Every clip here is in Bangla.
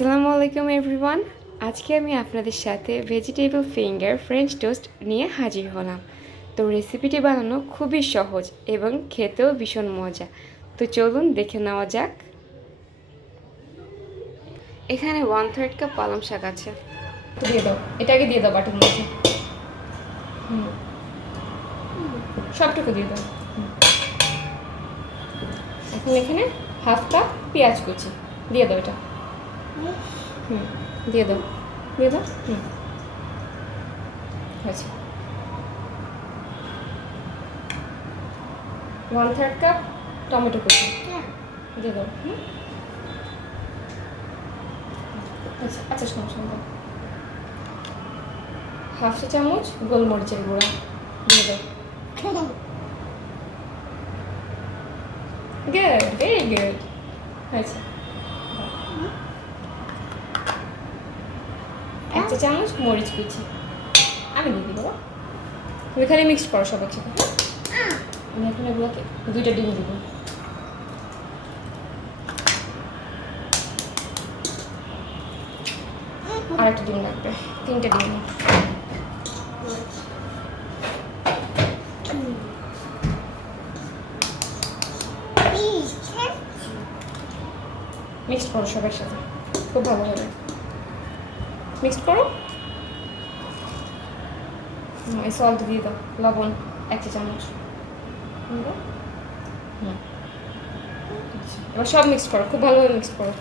আসসালামু আলাইকুম এভরিওয়ান। আজকে আমি আপনাদের সাথে ভেজিটেবল ফিঙ্গার ফ্রেঞ্চ টোস্ট নিয়ে হাজির হলাম। তো রেসিপিটি বানানো খুবই সহজ এবং খেতেও ভীষণ মজা। তো চলুন দেখে নেওয়া যাক। এখানে 1/3 কাপ পালং শাক আছে, দিয়ে দাও, এটাকে দিয়ে দাও বাটির মধ্যে। সবটুকু দিয়ে দাও। এখন এখানে 1/2 কাপ পেঁয়াজ কুচি দিয়ে দাও, এটা দিয়ে দাও, দিয়ে দাও। আচ্ছা, 1/3 কাপ টমেটো কুচি দিয়ে দাও। আচ্ছা আচ্ছা, সমস্যা দাও। 1/2 চা চামচ গোলমরিচের গুঁড়া দিয়ে দাও। Good, very good. আচ্ছা, 1 চা চামচ মরিচ কুচি আমি দিয়ে দিই বাবা। তুমি খালি মিক্স করো সব একসাথে। আমি এখন এগুলোকে 2টা ডিম দিব। আর একটা ডিম লাগবে, 3টা ডিম। মিক্স করো সব একসাথে, খুব ভালো হবে। মিক্স করো। এই সল্ট দিয়ে দাও, লবণ 1 চা চামচ। এবার সব মিক্স করো, খুব ভালোভাবে মিক্স করো।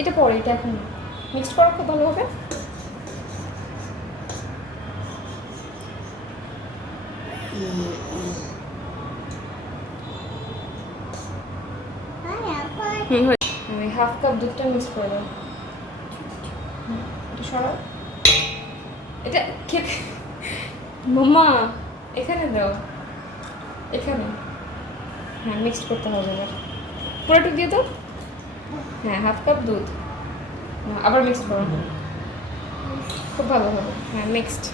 এটা পরে, এটা এখন মিক্স করো খুব ভালোভাবে। আমি 1/2 কাপ দুধটা মিক্স করে দাও। এটা সরাও, এটা খেতে মাম্মা এখানে দাও, এখানে। হ্যাঁ, মিক্সড করতে হবে এবার, পুরোটুক দিয়ে দাও। হ্যাঁ, 1/2 কাপ দুধ, আবার মিক্স করো, খুব ভালো হবে। হ্যাঁ, মিক্সড।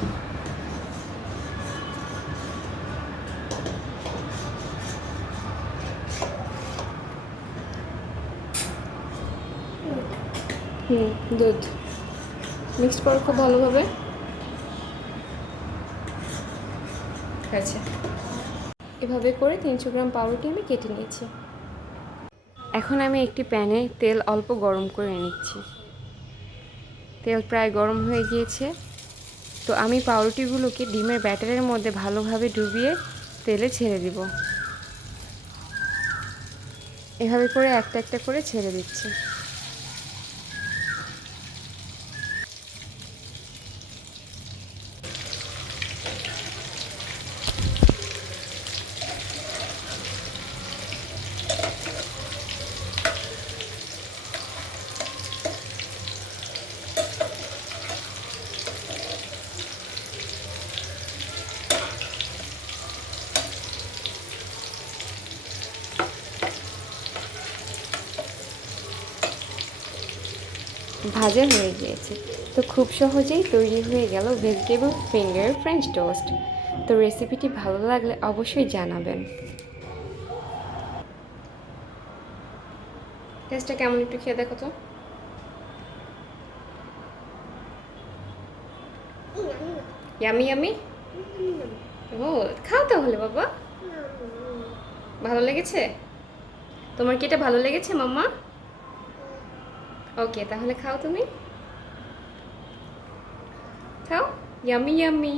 দুধ মিক্স করো খুব ভালোভাবে। আচ্ছা, এভাবে করে 300 গ্রাম পাউরুটি আমি কেটে নিয়েছি। এখন আমি একটি প্যানে তেল অল্প গরম করে নিচ্ছি। তেল প্রায় গরম হয়ে গিয়েছে। তো আমি পাউরুটিগুলোকে ডিমের ব্যাটারের মধ্যে ভালোভাবে ডুবিয়ে তেলে ছেড়ে দিব। এভাবে করে একটা একটা করে ছেড়ে দিচ্ছি। ভাজা হয়ে গিয়েছে। তো খুব সহজেই তৈরি হয়ে গেল ভেজিটেবল ফিঙ্গার ফ্রেঞ্চ টোস্ট। তো রেসিপিটি ভালো লাগলে অবশ্যই জানাবেন। টেস্টটা কেমন একটু খেয়ে দেখো তো। Yummy yummy. ও, খাও তাহলে বাবা। ভালো লেগেছে? তোমার কি এটা ভালো লেগেছে মাম্মা? ওকে, তাহলে খাও, তুমি খাও। Yummy yummy.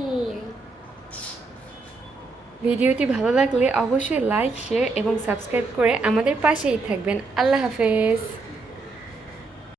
ভিডিওটি ভালো লাগলে অবশ্যই লাইক, শেয়ার এবং সাবস্ক্রাইব করে আমাদের পাশেই থাকবেন। আল্লাহ হাফেজ।